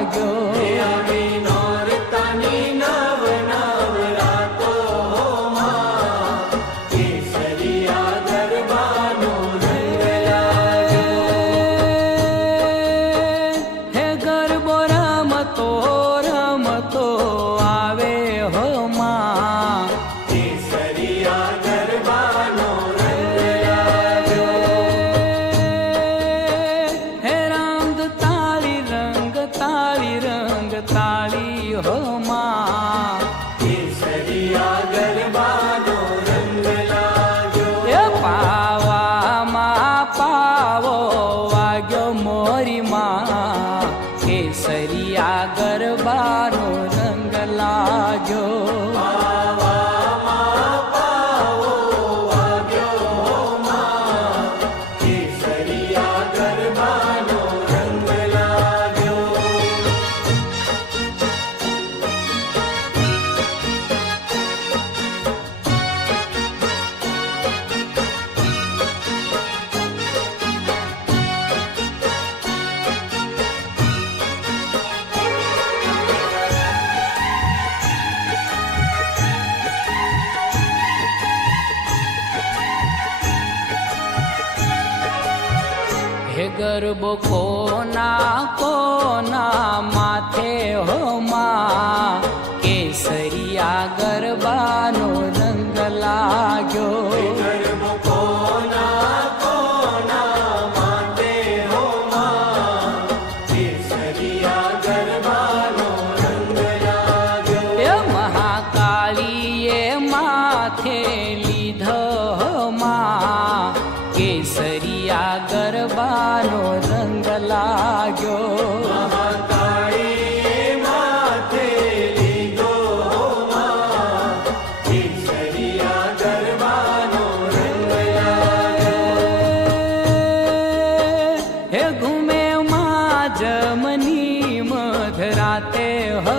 લાગ્યો. કેસરિયા ગરબાનો રંગ લાગ્યો. કેસરિયા ગરબાનો રંગ લાગ્યો. હે ગરબો કોના કોના માથે હો માં, કેસરિયા ગરબાનો રંગ લાગ્યો. ગરબો કોના કોના માથે હો માં, કેસરિયા ગરબાનો રંગ લાગ્યો. એ મહાકાળીએ માથે લીધો માં, કેસરિયા ગરબાનો રંગ લાગ્યો. મહાકાળીએ માથે લીધો માં, કેસરિયા ગરબાનો રંગ લાગ્યો. હે ઘૂમે માં જમની મધરાતે હો